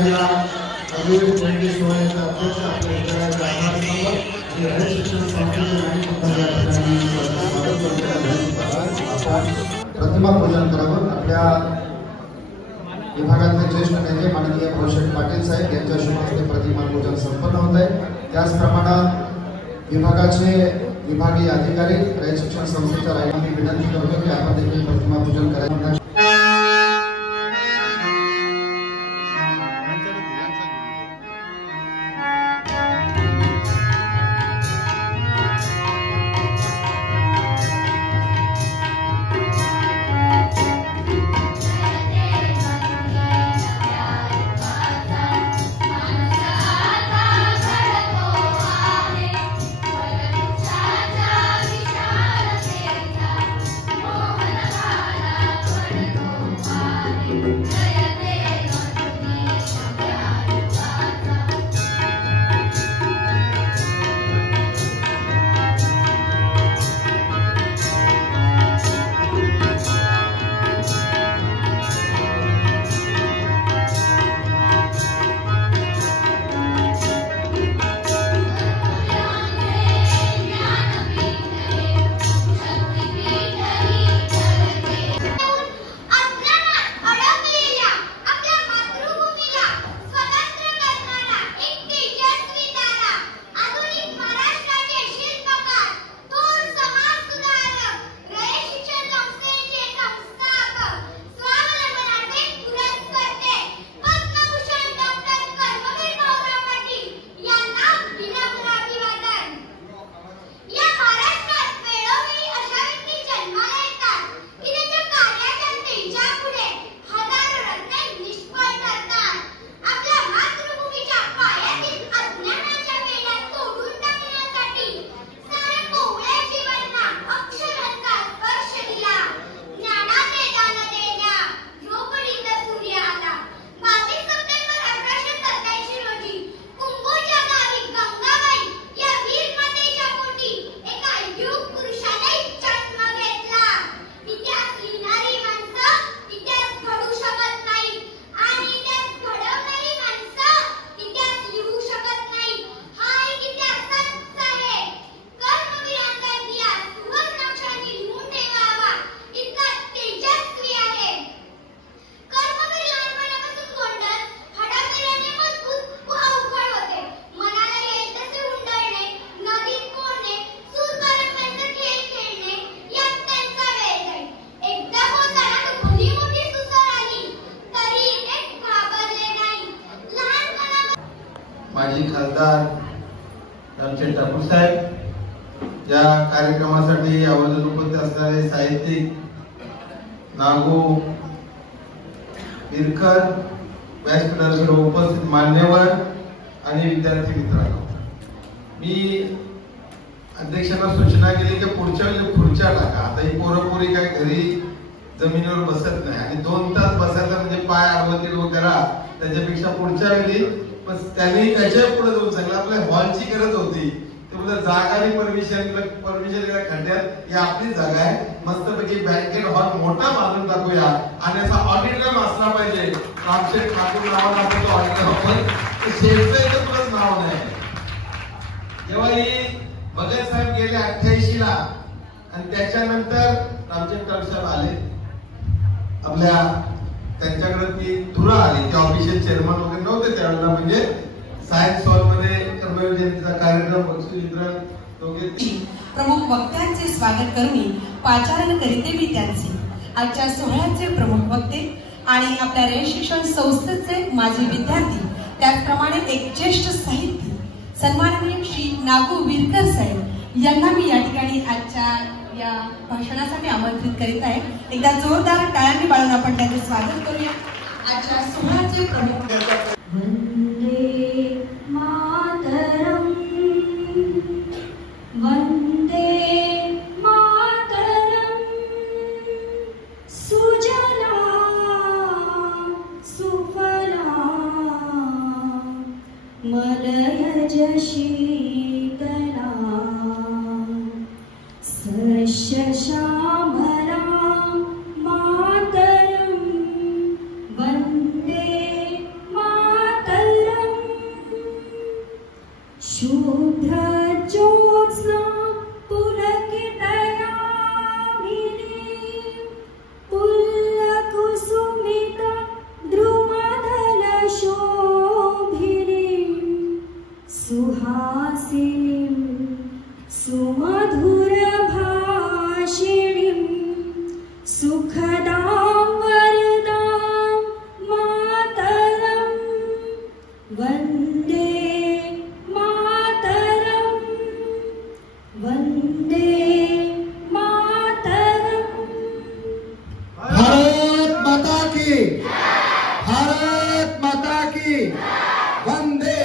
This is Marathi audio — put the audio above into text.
महिला अजून कोणती सोहळ्याचा अध्यक्ष आपल्या विद्यालयाचे आभार मानतो आणि रयत शिक्षण संस्थेचे प्रतिमा पूजन करावं। आपल्या विभागाचे ज्येष्ठ नेते माननीय प्रोशेट पाटील साहेब यांच्या शुभ हस्ते प्रतिमा पूजन संपन्न होत आहे। त्याचप्रमाणे विभागाचे विभागीय अधिकारी रयत शिक्षण संस्थेच्या रायला मी विनंती करतो की आपण देखील प्रतिमा पूजन करायला। माजी खासदार रामचंद्र ठाकूर साहेब, या कार्यक्रमासाठी आवर्जून उपस्थित असणारे साहित्यिक नागू विरकर, व्यासपीठावर उपस्थित मान्यवर आणि विद्यार्थी मित्रांनो, मी अध्यक्षांना सूचना केली की पुढच्या वेळी खुर्च्या टाका। आता ही पोरपोरी काय घरी जमिनीवर बसत नाही आणि 2 तास बसायला म्हणजे पाय आडवतील करा, त्याच्यापेक्षा पुढच्या वेळी त्यांनी त्याच्या पुढे जाऊन सांगितलं आपल्या हॉलची गरज होती, ते बोलत जागा आणि परमिशन खड्ड्यात ही आपली जागा आहे, मस्तपैकी बँकेट हॉल मोठा बांधून टाकूया आणि असा ऑडिटोरियम असला पाहिजे। रामचंद्र ठाकूर नावाला आपण तो ऑडिटोरियम शेतचं तुझं नाव नाही। जेव्हा ही भगत साहेब गेले 88 ला आणि त्याच्यानंतर रामचंद्र ठाकूर साहेब आले, आपल्या त्यांच्याकडे ती धुरा आली, ते ऑफिशियल चेअरमन वगैरे नव्हते त्यावेळेला, म्हणजे सायन्स हॉल मध्ये कर्मवीर जयंतीचा कार्यक्रम प्रमुख वक्त्यांचे स्वागत करून पाचारण करीते मी त्यांचे। आजच्या सोहळ्याचे प्रमुख वक्ते आणि आपल्या रयत शिक्षण संस्थेचे माजी विद्यार्थी, त्याचप्रमाणे एक ज्येष्ठ साहित्यिक सन्माननीय श्री नागू विरकर साहेब यांना मी या ठिकाणी आजच्या या भाषणासाठी आमंत्रित करीत आहे। एकदा जोरदार टाळ्यांनी वाजवून आपण त्यांचे स्वागत करूया। आजच्या सोहळ्याचे प्रमुख वंदे मातरम, वंदे मातरम, सुजला सुफला मलयज शीतला सस्य श्यामला मातरम, वंदे मातरम। भारत माता की वंदे